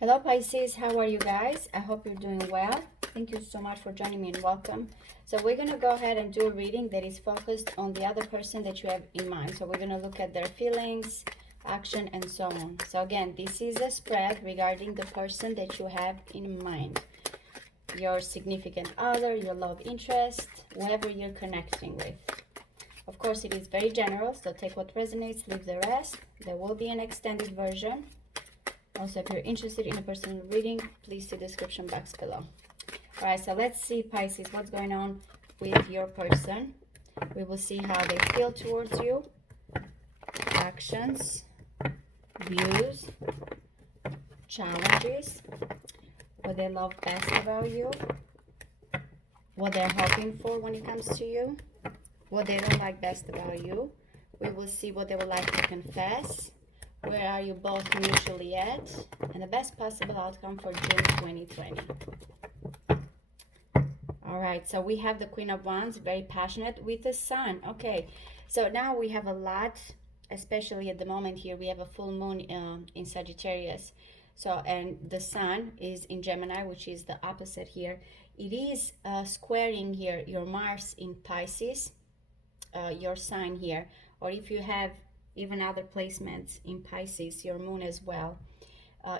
Hello Pisces, how are you guys? I hope you're doing well. Thank you so much for joining me and welcome. So we're going to go ahead and do a reading that is focused on the other person that you have in mind. So we're going to look at their feelings, action, and so on. So again, this is a spread regarding the person that you have in mind. Your significant other, your love interest, whoever you're connecting with. Of course, it is very general, so take what resonates, leave the rest. There will be an extended version. Also, if you're interested in a personal reading, please see the description box below. All right, so let's see, Pisces, what's going on with your person. We will see how they feel towards you, actions, views, challenges, what they love best about you, what they're hoping for when it comes to you, what they don't like best about you. We will see what they would like to confess. Where are you both mutually at? And the best possible outcome for June 2020. All right, so we have the Queen of Wands, very passionate, with the Sun. Okay, so now we have a lot, especially at the moment here, we have a full moon in Sagittarius. So, and the Sun is in Gemini, which is the opposite here. It is squaring here your Mars in Pisces, your sign here. Or if you have even other placements in Pisces, your moon as well.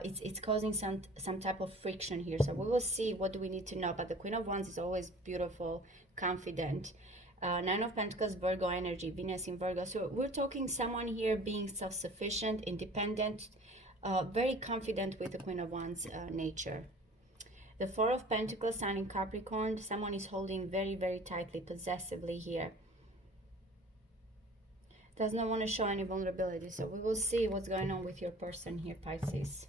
It's causing some type of friction here. So we will see what do we need to know. But the Queen of Wands is always beautiful, confident. Nine of Pentacles, Virgo energy, Venus in Virgo. So we're talking someone here being self-sufficient, independent, very confident with the Queen of Wands nature. The Four of Pentacles, Sun in Capricorn. Someone is holding very, very tightly, possessively here. Does not want to show any vulnerability. So we will see what's going on with your person here, Pisces.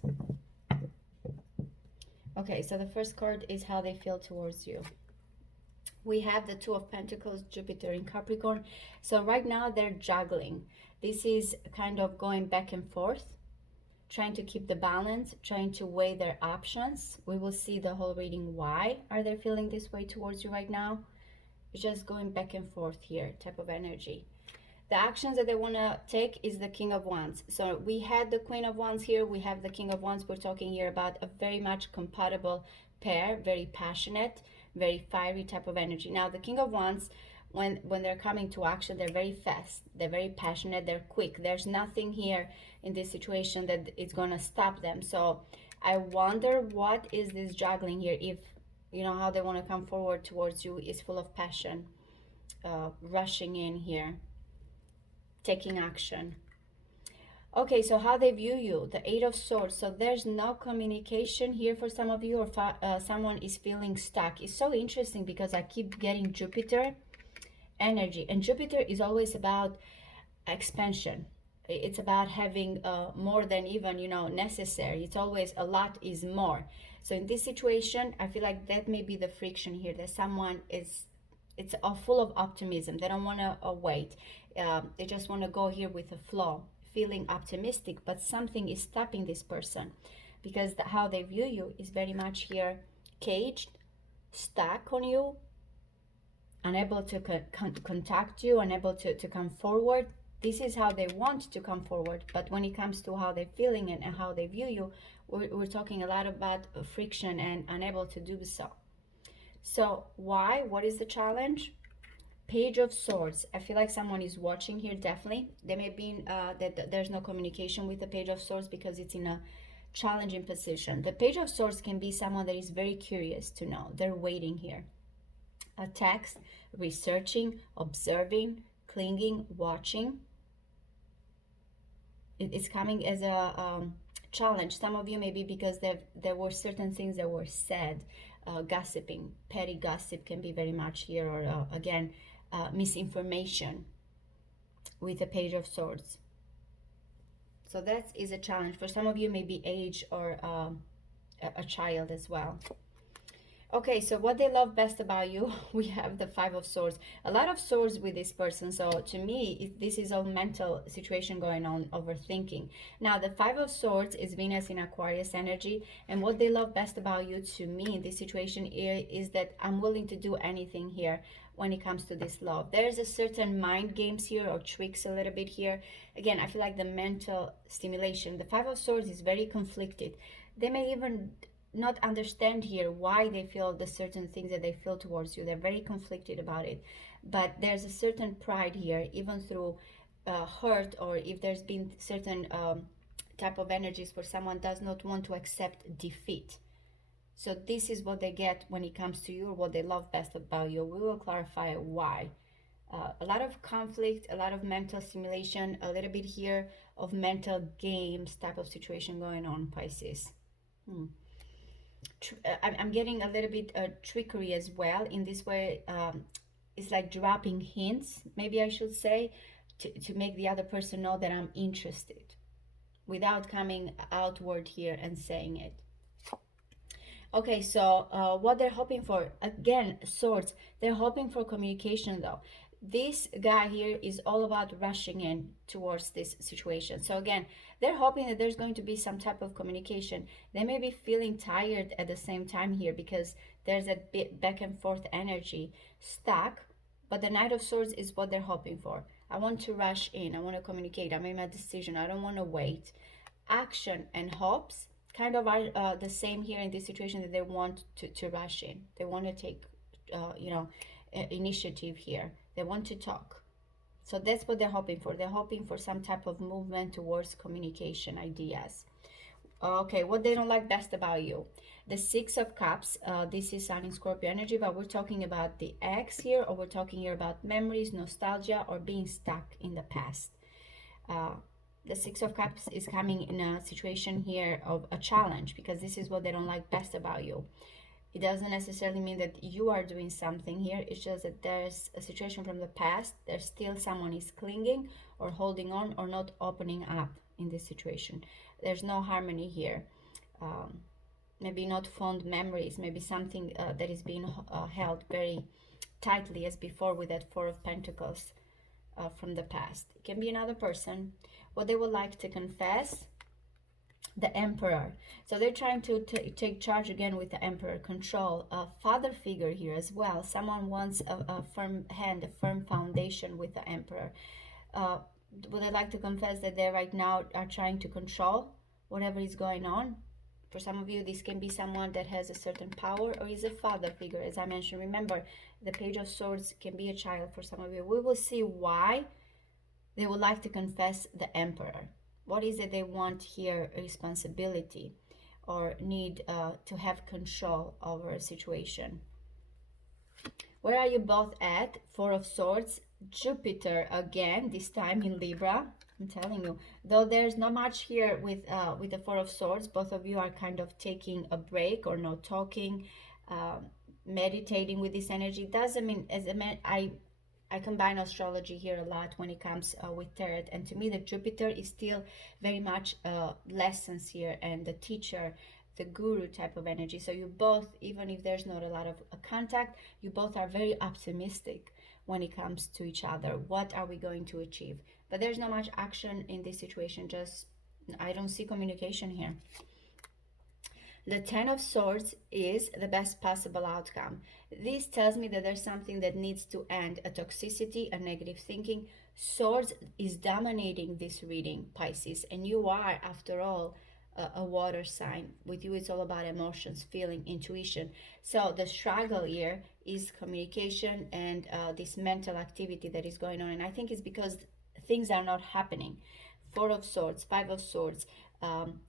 Okay, so the first card is how they feel towards you. We have the Two of Pentacles, Jupiter in Capricorn. So right now they're juggling. This is kind of going back and forth, trying to keep the balance, trying to weigh their options. We will see the whole reading. Why are they feeling this way towards you right now? It's just going back and forth here, type of energy. The actions that they want to take is the King of Wands. So we had the Queen of Wands here. We have the King of Wands. We're talking here about a very much compatible pair, very passionate, very fiery type of energy. Now, the King of Wands, when they're coming to action, they're very fast. They're very passionate. They're quick. There's nothing here in this situation that is going to stop them. So I wonder what is this juggling here. If, you know, how they want to come forward towards you is full of passion, rushing in here, taking action. Okay, so how they view you, the Eight of Swords. So there's no communication here for some of you, or someone is feeling stuck. It's so interesting because I keep getting Jupiter energy, and Jupiter is always about expansion. It's about having more than even, you know, necessary. It's always a lot is more. So in this situation, I feel like that may be the friction here, that someone is, it's full of optimism. They don't want to wait. They just want to go here with the flow, feeling optimistic, but something is stopping this person, because how they view you is very much here caged, stuck on you, unable to contact you, unable to come forward. This is how they want to come forward, but when it comes to how they're feeling and how they view you, we're talking a lot about friction and unable to do so. So why? What is the challenge? Page of Swords. I feel like someone is watching here, definitely. They may be that there's no communication with the Page of Swords because it's in a challenging position. The Page of Swords can be someone that is very curious to know. They're waiting here. A text, researching, observing, clinging, watching. It's coming as a challenge. Some of you maybe because there were certain things that were said. Gossiping, petty gossip can be very much here, or again, misinformation with the Page of Swords. So that is a challenge. For some of you, maybe age or a child as well. Okay, so what they love best about you, we have the Five of Swords. A lot of swords with this person. So to me, this is a mental situation going on, overthinking. Now, the Five of Swords is Venus in Aquarius energy, and what they love best about you, to me, in this situation here, is that I'm willing to do anything here when it comes to this love. There's a certain mind games here or tricks a little bit here. Again, I feel like the mental stimulation. The Five of Swords is very conflicted. They may even not understand here why they feel the certain things that they feel towards you. They're very conflicted about it, but there's a certain pride here, even through hurt, or if there's been certain type of energies where someone does not want to accept defeat. So this is what they get when it comes to you, or what they love best about you. We will clarify why. A lot of conflict, a lot of mental stimulation, a little bit here of mental games type of situation going on, Pisces. Hmm. I'm getting a little bit trickery as well in this way. It's like dropping hints, maybe I should say, to make the other person know that I'm interested without coming outward here and saying it. Okay, so what they're hoping for, again, swords, they're hoping for communication though. This guy here is all about rushing in towards this situation. So again, they're hoping that there's going to be some type of communication. They may be feeling tired at the same time here because there's a bit back and forth energy stuck, but the Knight of Swords is what they're hoping for. I want to rush in. I want to communicate. I made my decision. I don't want to wait. Action and hopes kind of are the same here in this situation, that they want to rush in. They want to take, initiative here. They want to talk. So that's what they're hoping for. They're hoping for some type of movement towards communication ideas. Okay, what they don't like best about you. The Six of Cups, this is Sun in Scorpio energy, but we're talking about the ex here, or we're talking here about memories, nostalgia, or being stuck in the past. Uh, the Six of Cups is coming in a situation here of a challenge, because this is what they don't like best about you. It doesn't necessarily mean that you are doing something here. It's just that there's a situation from the past. There's still someone is clinging or holding on or not opening up in this situation. There's no harmony here. Um, Maybe not fond memories. Maybe something that is being held very tightly as before with that Four of Pentacles from the past. It can be another person. What they would like to confess, the Emperor. So they're trying to take charge again with the Emperor. Control. A father figure here as well. Someone wants a firm hand, a firm foundation with the Emperor. Would they like to confess that they right now are trying to control whatever is going on? For some of you, this can be someone that has a certain power or is a father figure. As I mentioned, remember, the Page of Swords can be a child for some of you. We will see why they would like to confess the Emperor. What is it they want here? Responsibility, or need to have control over a situation. Where are you both at? Four of Swords, Jupiter again, this time in Libra. I'm telling you, though there's not much here with the Four of Swords, both of you are kind of taking a break or not talking, meditating with this energy. Doesn't mean, as a man, I combine astrology here a lot when it comes with tarot, and to me the Jupiter is still very much lessons here, and the teacher, the guru type of energy. So you both, even if there's not a lot of contact, you both are very optimistic when it comes to each other. What are we going to achieve? But there's not much action in this situation. Just, I don't see communication here. The Ten of Swords is the best possible outcome. This tells me that there's something that needs to end, a toxicity, a negative thinking. Swords is dominating this reading, Pisces, and you are, after all, a water sign. With you, it's all about emotions, feeling, intuition. So the struggle here is communication and this mental activity that is going on. And I think it's because things are not happening. Four of Swords, Five of Swords,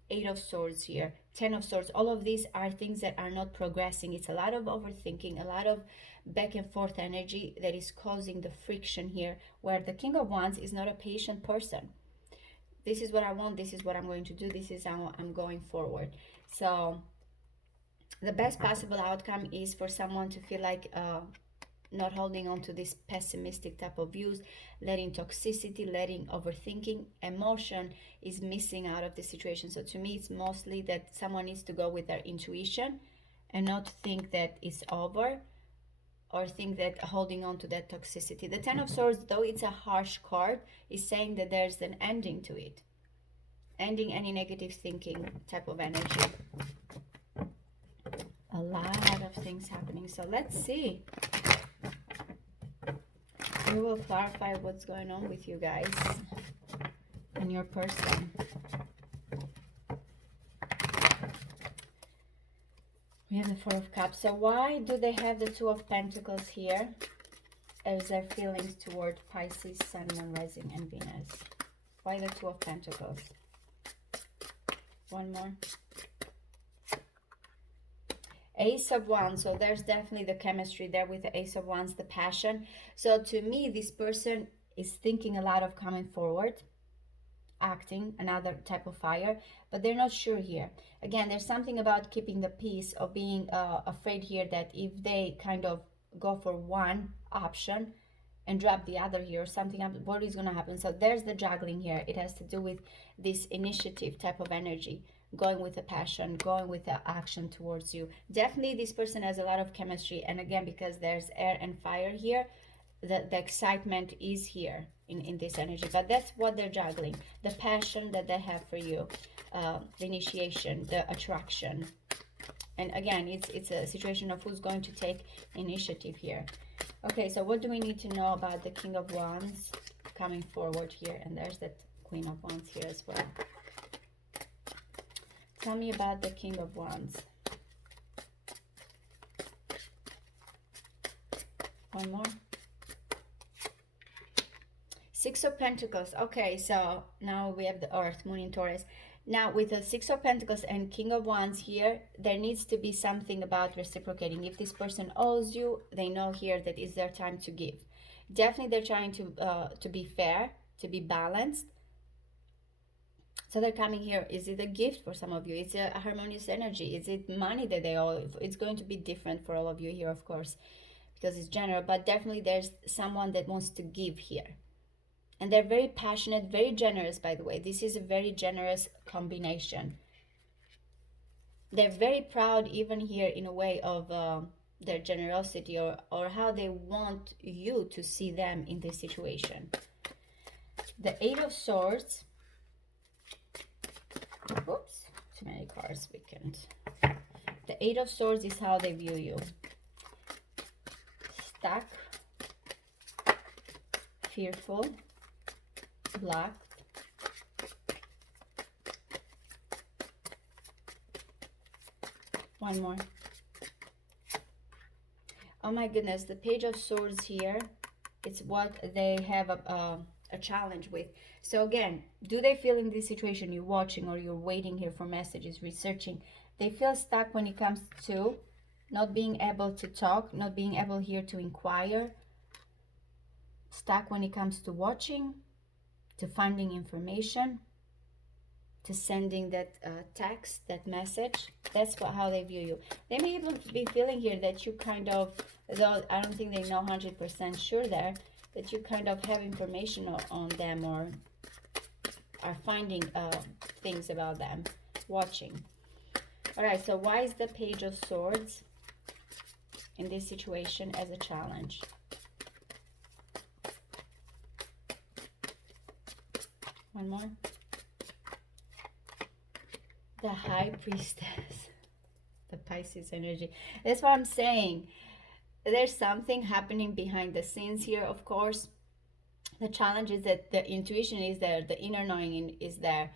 Eight of Swords here, Ten of Swords. All of these are things that are not progressing. It's a lot of overthinking, a lot of back and forth energy that is causing the friction here, where the King of Wands is not a patient person. This is what I want. This is what I'm going to do. This is how I'm going forward. So the best possible outcome is for someone to feel like not holding on to this pessimistic type of views, letting toxicity, letting overthinking, emotion is missing out of the situation. So to me, it's mostly that someone needs to go with their intuition and not think that it's over, or think that holding on to that toxicity. The Ten of Swords, though it's a harsh card, is saying that there's an ending to it. Ending any negative thinking type of energy. A lot of things happening. So let's see. We will clarify what's going on with you guys and your person. We have the Four of Cups. So why do they have the Two of Pentacles here as their feelings toward Pisces, Sun, Moon, Rising, and Venus? Why the Two of Pentacles? One more. Ace of Wands. So there's definitely the chemistry there with the Ace of Wands, the passion. So to me, this person is thinking a lot of coming forward, acting, another type of fire, but they're not sure here. Again, there's something about keeping the peace, of being afraid here that if they kind of go for one option and drop the other here, something, what is going to happen? So there's the juggling here. It has to do with this initiative type of energy, going with the passion, going with the action towards you. Definitely this person has a lot of chemistry, and again, because there's air and fire here, the excitement is here in this energy, but that's what they're juggling. The passion that they have for you, the initiation, the attraction. And again, it's a situation of who's going to take initiative here. Okay, so what do we need to know about the King of Wands coming forward here? And there's that Queen of Wands here as well. Tell me about the King of Wands. One more. Six of Pentacles. Okay, so now we have the Earth, Moon in Taurus. Now with the Six of Pentacles and King of Wands here, there needs to be something about reciprocating. If this person owes you, they know here that it's their time to give. Definitely they're trying to be fair, to be balanced. So they're coming here. Is it a gift for some of you? Is it a harmonious energy? Is it money that they owe? It's going to be different for all of you here, of course, because it's general. But definitely there's someone that wants to give here. And they're very passionate, very generous, by the way. This is a very generous combination. They're very proud, even here, in a way of their generosity, or how they want you to see them in this situation. The Eight of Swords. Oops, too many cards, we can't. The Eight of Swords is how they view you. Stuck, fearful, blocked, one more. Oh my goodness, the Page of Swords here, it's what they have a challenge with. So again, do they feel in this situation, you're watching or you're waiting here for messages, researching, they feel stuck when it comes to not being able to talk, not being able here to inquire, stuck when it comes to watching, to finding information, to sending that text, that message. That's how they view you. They may even be feeling here that you kind of, though I don't think they know 100% sure there, that you kind of have information on them, or are finding things about them, watching. All right, so why is the Page of Swords in this situation as a challenge? One more. The High Priestess, the Pisces energy. That's what I'm saying. There's something happening behind the scenes here, of course. The challenge is that the intuition is there, the inner knowing is there,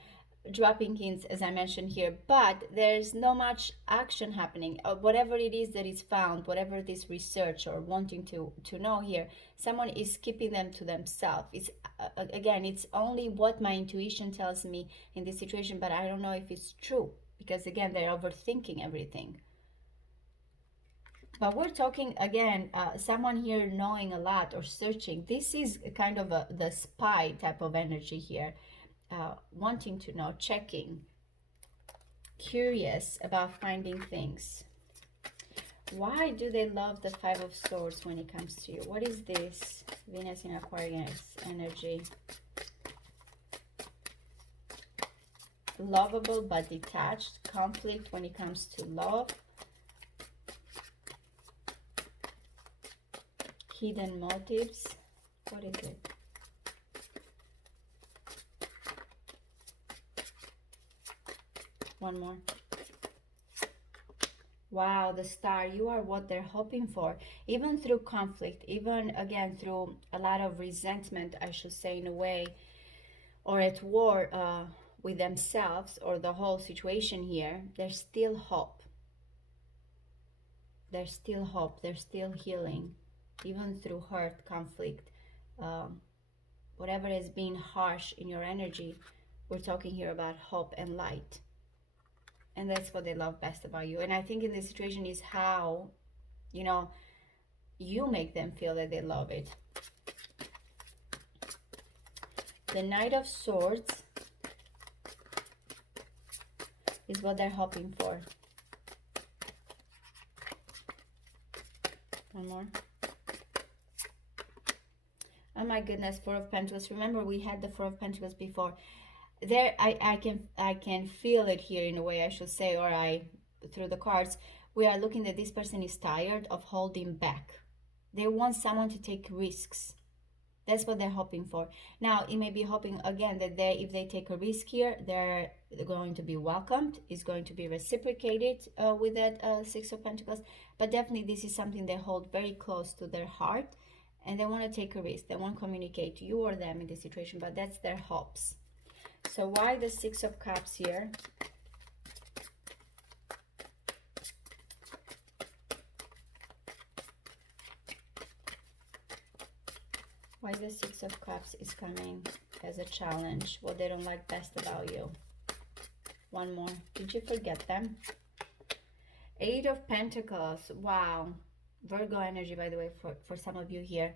dropping hints, as I mentioned here, but there's not much action happening. Whatever it is that is found, whatever this research or wanting to know here, someone is keeping them to themselves. It's again, it's only what my intuition tells me in this situation, but I don't know if it's true, because again, they're overthinking everything. But we're talking, again, someone here knowing a lot or searching. This is kind of the spy type of energy here. Wanting to know, checking, curious about finding things. Why do they love the Five of Swords when it comes to you? What is this? Venus in Aquarius energy. Lovable but detached. Conflict when it comes to love. Hidden motives. What is it? One more. Wow, the star, you are what they're hoping for. Even through conflict, even again through a lot of resentment, I should say, in a way, or at war with themselves or the whole situation here, there's still hope. There's still hope. There's still healing, even through hurt, conflict, um, whatever has been harsh in your energy. We're talking here about hope and light. And that's what they love best about you. And I think in this situation is how, you know, you make them feel that they love it. The Knight of Swords is what they're hoping for. One more. Oh my goodness, Four of Pentacles. Remember, we had the Four of Pentacles before. There, I can feel it here in a way, I should say, or through the cards. We are looking that this person is tired of holding back. They want someone to take risks. That's what they're hoping for. Now, it may be hoping again that if they take a risk here, they're going to be welcomed. It's going to be reciprocated with that Six of Pentacles. But definitely, this is something they hold very close to their heart, and they want to take a risk. They won't communicate you or them in this situation, but that's their hopes. So why the Six of Cups here? Why the Six of Cups is coming as a challenge? What they don't like best about you. One more. Did you forget them? Eight of Pentacles. Wow. Virgo energy, by the way, for some of you here.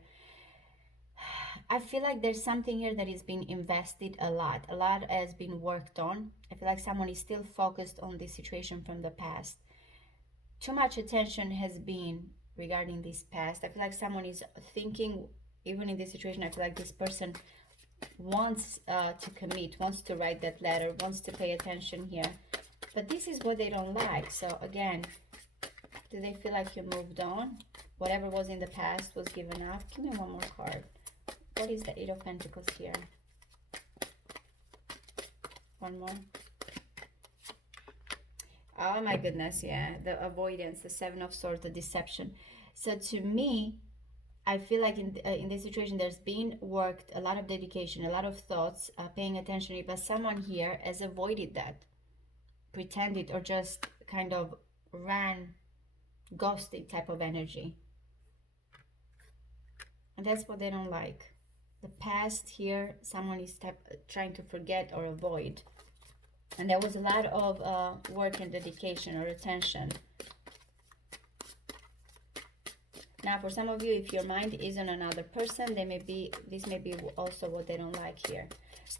I feel like there's something here that is being invested a lot. A lot has been worked on. I feel like someone is still focused on this situation from the past. Too much attention has been regarding this past. I feel like someone is thinking, even in this situation, I feel like this person wants to commit, wants to write that letter, wants to pay attention here. But this is what they don't like. So again, do they feel like you moved on? Whatever was in the past was given up. Give me one more card. What is the Eight of Pentacles here? One more. Oh my goodness, yeah. The avoidance, the Seven of Swords, the deception. So to me, I feel like in this situation, there's been worked, a lot of dedication, a lot of thoughts, paying attention, but someone here has avoided that, pretended, or just kind of ran, ghosted type of energy. And that's what they don't like. The past here, someone is trying to forget or avoid. And there was a lot of work and dedication or attention. Now, for some of you, if your mind is on another person, this may be also what they don't like here.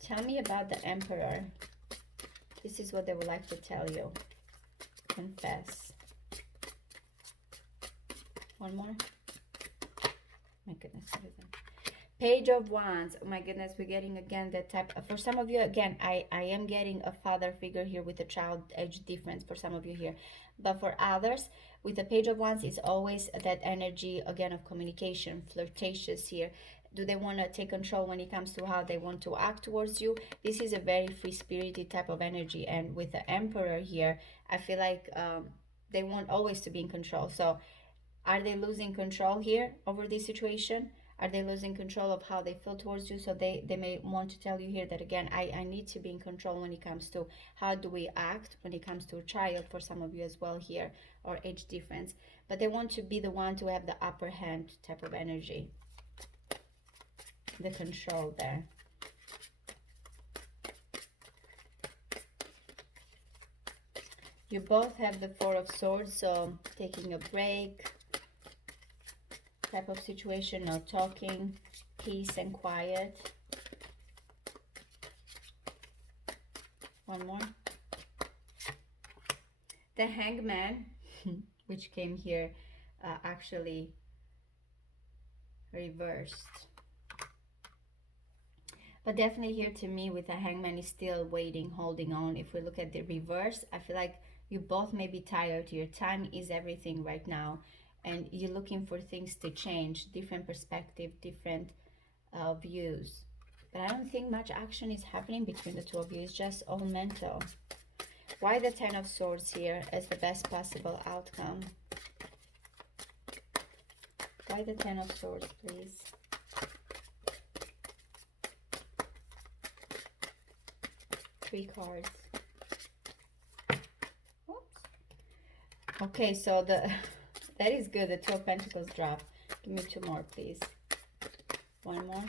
Tell me about the Emperor. This is what they would like to tell you. Confess. One more. My goodness, what is that? Page of Wands. Oh my goodness, we're getting again that type. For some of you, again, I am getting a father figure here with a child age difference for some of you here. But for others, with the Page of Wands, is always that energy, again, of communication, flirtatious here. Do they want to take control when it comes to how they want to act towards you? This is a very free-spirited type of energy. And with the Emperor here, I feel like they want always to be in control. So are they losing control here over this situation? Are they losing control of how they feel towards you? So they may want to tell you here that, again, I need to be in control when it comes to how do we act when it comes to a child, for some of you as well here, or age difference. But they want to be the one to have the upper hand type of energy. The control there. You both have the Four of Swords, so taking a break type of situation, no talking, peace and quiet. One more. The Hangman, which came here actually reversed. But definitely here to me with the Hangman is still waiting, holding on. If we look at the reverse, I feel like you both may be tired. Your time is everything right now. and you're looking for things to change, different perspective, different views. But I don't think much action is happening between the two of you. It's just all mental. Why the Ten of Swords here as the best possible outcome? Why the Ten of Swords, please? Three cards. Oops. Okay, so the that is good. The Two of Pentacles drop. Give me two more, please. One more.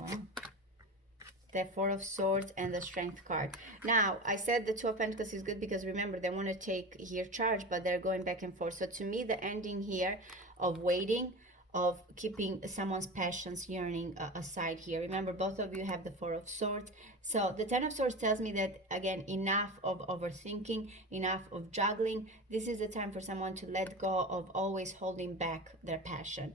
Wow. The Four of Swords and the Strength card. Now, I said the Two of Pentacles is good because remember, they want to take here charge, but they're going back and forth. So to me, the ending here of waiting, of keeping someone's passions, yearning aside here. Remember, both of you have the Four of Swords. So the Ten of Swords tells me that, again, enough of overthinking, enough of juggling. This is the time for someone to let go of always holding back their passion.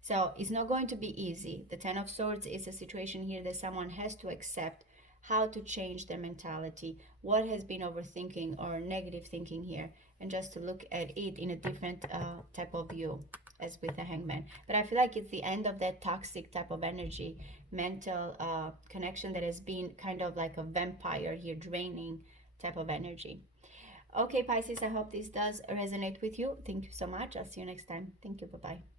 So it's not going to be easy. The Ten of Swords is a situation here that someone has to accept how to change their mentality, what has been overthinking or negative thinking here, and just to look at it in a different type of view, as with the Hangman. But I feel like it's the end of that toxic type of energy, mental connection that has been kind of like a vampire here, draining type of energy. Okay, Pisces, I hope this does resonate with you. Thank you so much. I'll see you next time. Thank you. Bye-bye.